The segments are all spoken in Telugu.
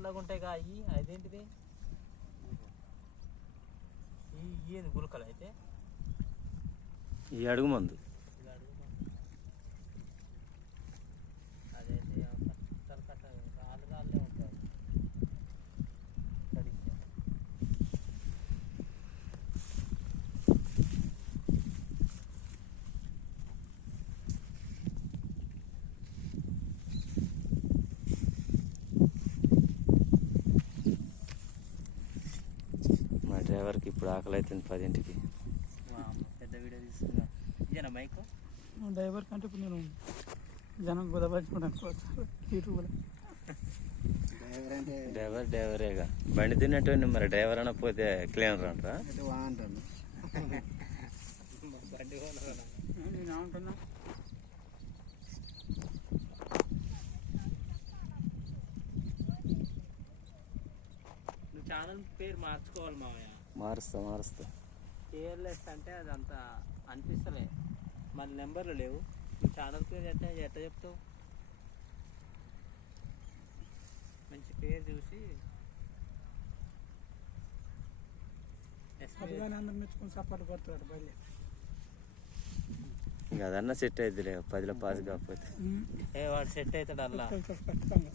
నల్లగా ఉంటాయి కా అవి అదేంటిది ఈ గులకలు అయితే ఈ అడుగు మందు అదైతే కట్ట రాళ్ళు రాళ్ళే ఉంటాయి కడిగితే మా డ్రైవర్కి ఇప్పుడు ఆకలి అవుతుంది 10ంటికి. పెద్ద వీడియో తీసుకున్నా ఇదేనా మైక్ డ్రైవర్ కంటే ఇప్పుడు నేను జనం కుదపచ్చుకుంటాను యూట్యూబ్లో. డ్రైవరేగా బండి తిన్నట్టు మరి డ్రైవర్ అనకపోతే క్లీనర్ అంటారా? నేను ఏమంటున్నా నువ్వు ఛానల్ పేరు మార్చుకోవాలి మామయ్య. మారుస్తా కేర్లెస్ అంటే అది అంత అనిపిస్తలే. మన నెంబర్లు లేవు. నువ్వు ఛానల్ పేరు ఎట్లా చెప్తావు? మంచి పేరు చూసి అందరూ మెచ్చుకొని సపోర్ట్ కొడతాడు బయలు. ఇంకా అదన్నా సెట్ అవుతుంది 10లో పాస్ కాకపోతే. వాడు సెట్ అవుతాడు అలా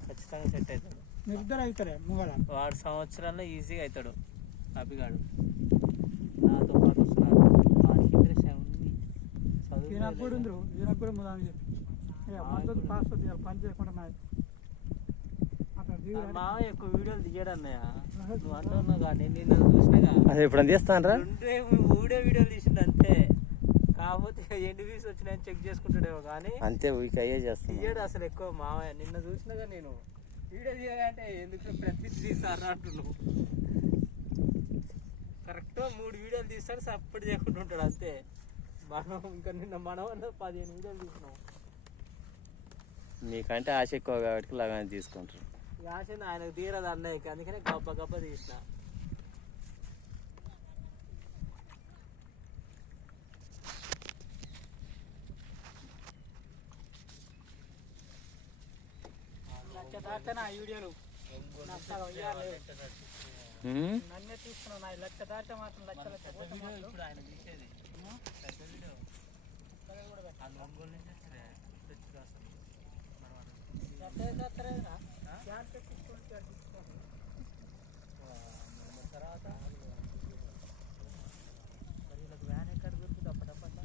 ఖచ్చితంగా సెట్ అవుతాడు. నిరుద్దరు అవుతారే ముంగల వాడు సంవత్సరాల్లో ఈజీగా అవుతాడు. అభిగాడు నాతో పాటు వస్తున్నాడు. వాడికి ఇంట్రెస్ట్ ఉంది చదువు. ఈయనకు కూడా ఉందరు ఈయనకు కూడా ముందు చెప్పి మద్దతు పాస్ అవుతుంది పని చేయకుండా మామయ్య ఎక్కువ వీడియోలు దిగాడు అన్నయ్య. నువ్వు అంటున్నావు కానీ నిన్ను చూసినాగా అది ఇప్పుడు తీస్తానరా 2 వీడియోలు తీసిండు అంతే. కాకపోతే ఎన్ని వ్యూస్ వచ్చినాయని చెక్ చేసుకుంటాడేమో కానీ అంతే వీక్ అయ్యే చేస్తాను. తీయడు అసలు ఎక్కువ మామయ్య. నిన్న చూసినాగా నేను వీడియో తీయగాంటే ఎందుకు ప్రతి తీస్తారా అంటున్నావు. కరెక్ట్గా 3 వీడియోలు తీస్తాడు సపోర్ట్ చేయకుండా ఉంటాడు అంతే. మనం ఇంకా నిన్న మనం 15 వీడియోలు తీసినాం. మీకంటే ఆశ ఎక్కువ కాబట్టి లాగానే తీసుకుంటారు. ఆశ ఆయనకు తీరదు అన్నయ్యకి, అందుకనే గబ్బ తీసిన. వీడియోలు నన్నే తీసుకున్నావు. నా లక్ష దాటే మాత్రం లక్ష ఇప్పుడు ఆయన తీసేది పెద్ద వీడియో ఒంగోలు నుంచి తర్వాత మరి వీళ్ళకి వ్యాన్ ఎక్కడ దొరుకుతుంది అప్పటప్పట.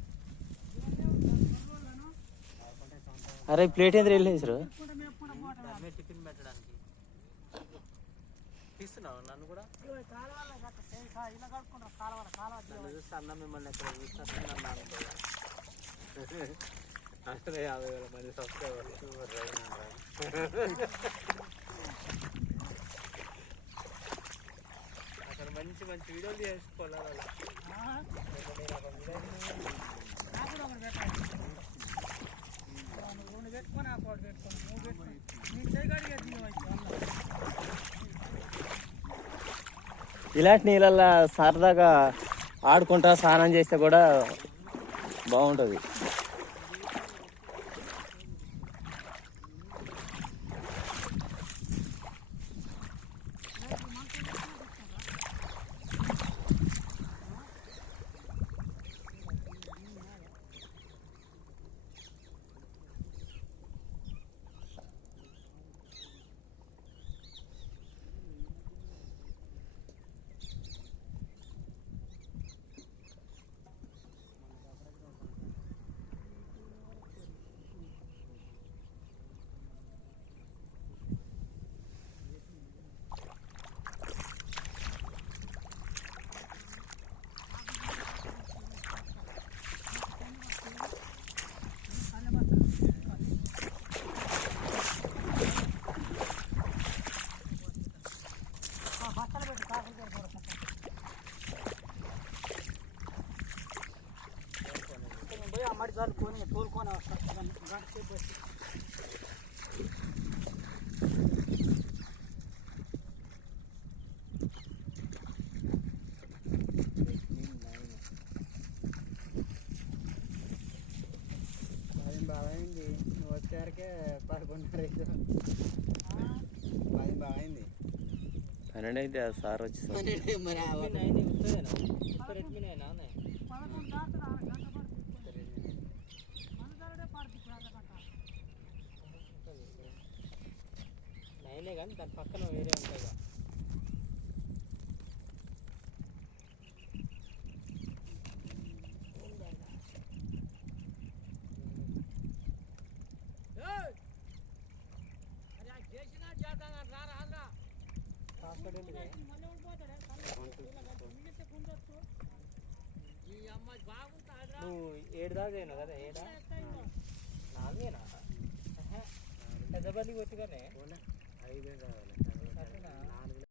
అరే ప్లేట్ ఎంత వెళ్ళేసారు టిఫిన్ పెట్టడానికి తీస్తున్నావు నన్ను కూడా. నన్ను చూస్తే అన్న మిమ్మల్ని ఎక్కడ చూస్తున్నాను అసలు 50,000 మంది సబ్స్క్రైబర్లు. అక్కడ మంచి మంచి వీడియోలు చేసుకోవాలి. ఇలాంటి నీళ్ళల్లో సరదాగా ఆడుకుంటా స్నానం చేస్తే కూడా బాగుంటుంది. అమ్మడి సార్లు కొని తోలుకొని గంట సేపు వచ్చి బాగా అయింది. నువ్వు వచ్చేసరికి 11:30 10 బాగా అయింది. 12 అయితే ఆ సార్ వచ్చి మరి నైన్ వస్తుందేనా రెడ్మీ నైన్ అనే 11 దాటుతుంది 6 గంట పడుతుంది మనదాడే పడుతుంది అరగంట నైనే కానీ దాని పక్కన వేరే ఉంటాయి కదా పాస్వర్డ్ ఏంటిది నువ్వు 7 దాకా అయినావు కదా 7 4 పెద్ద బండికి వచ్చి కానీ 5 కావాలి